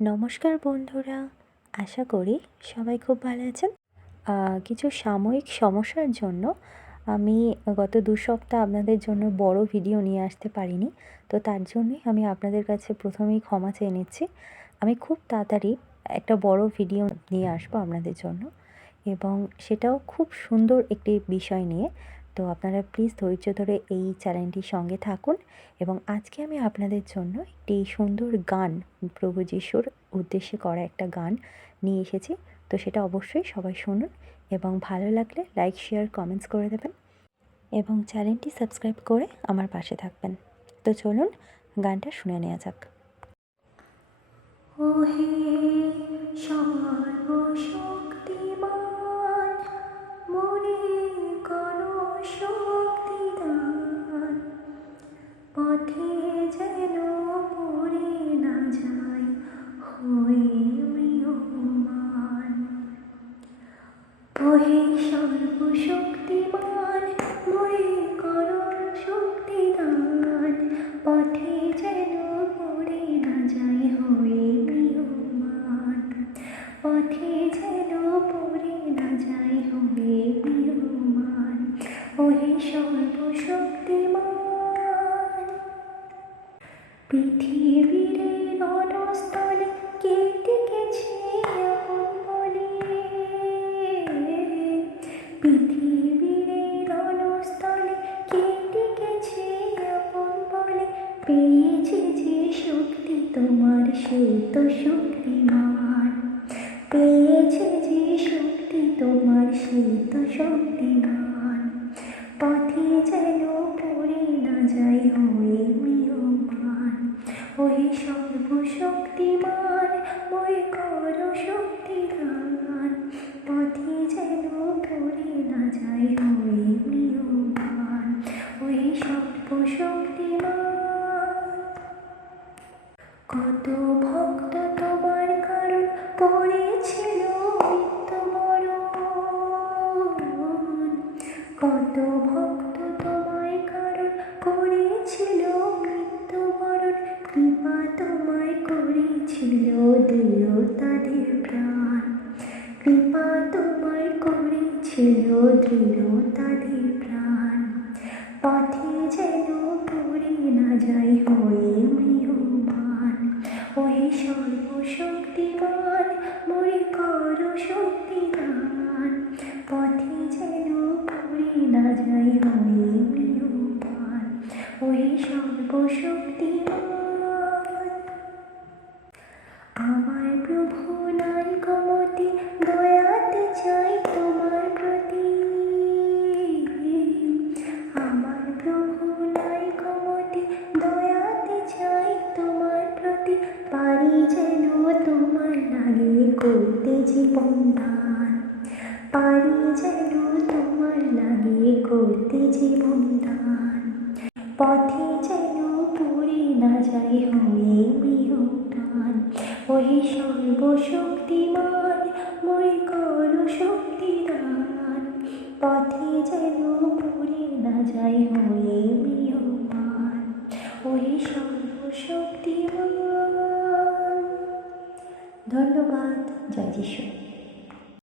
নমস্কার বন্ধুরা, আশা করি সবাই খুব ভালো আছেন। কিছু সাময়িক সমস্যার জন্য আমি গত দু সপ্তাহ আপনাদের জন্য বড় ভিডিও নিয়ে আসতে পারিনি, তো তার জন্যই আমি আপনাদের কাছে প্রথমেই ক্ষমা চেয়ে নিচ্ছি। আমি খুব তাড়াতাড়ি একটা বড় ভিডিও নিয়ে আসব আপনাদের জন্য এবং সেটাও খুব সুন্দর একটি বিষয় নিয়ে। তো আপনারা প্লিজ ধৈর্য ধরে এই চ্যানেলটির সঙ্গে থাকুন এবং আজকে আমি আপনাদের জন্য একটি সুন্দর গান, প্রভু যিশুর উদ্দেশ্যে করা একটা গান নিয়ে এসেছি। তো সেটা অবশ্যই সবাই শুনুন এবং ভালো লাগলে লাইক শেয়ার কমেন্টস করে দেবেন এবং চ্যানেলটি সাবস্ক্রাইব করে আমার পাশে থাকবেন। তো চলুন গানটা শুনে নেওয়া যাক। ওহে সর্বশক্তিমান ওহে সর্বশক্তিমান মনে করো শক্তিদান, পথে যেন পড়ে না যায় হয়ে পথে যেন পড়ে না যায় হয়ে ম্রিয়মান ওহে সর্বশক্তিমান। পৃথিবীর রণস্থলে কে পেয়েছে যে শক্তি তোমার, সে তো শক্তিমান। পেয়েছে যে শক্তি তোমার, সে তো শক্তিমান। পথে যেন পড়ে না যায় হয়ে মিয়মান ওই সর্বশক্তিমান ওই কর শক্তিদান। পথে যেন পড়ে না যায় হয়ে মিয়মান ওই সর্বশক্তিমান কত ভক্ত তোমার কারণ পড়েছিল মৃত্যুবরণ কত ভক্ত তোমায় কারণ করেছিল মৃত্যুবরণ কৃপা তোমায় করেছিল দিল তাদের প্রাণ। কৃপা তোমায় করেছিল দিল তাদের প্রাণ। সর্বশক্তিমান মরে কর শক্তিদান পথে যেন পড়ে না যাই হয়ে মৃহমান ওই সর্বশক্তিমান, আমার প্রভু নাই কমতি পারি যেন তোমার লাগে করতে জীবন দান পারি যেন তোমার লাগে করতে জীবন দান পথে যেন পড়ে না যায় হয়ে মৃহমান। ওই সর্বশক্তিমান মই কর শক্তিদান। পথে যেন পড়ে না যায় হয়ে মৃহমান। ওই সর্বশক্তিমান ধন্যবাদ জয় যিশু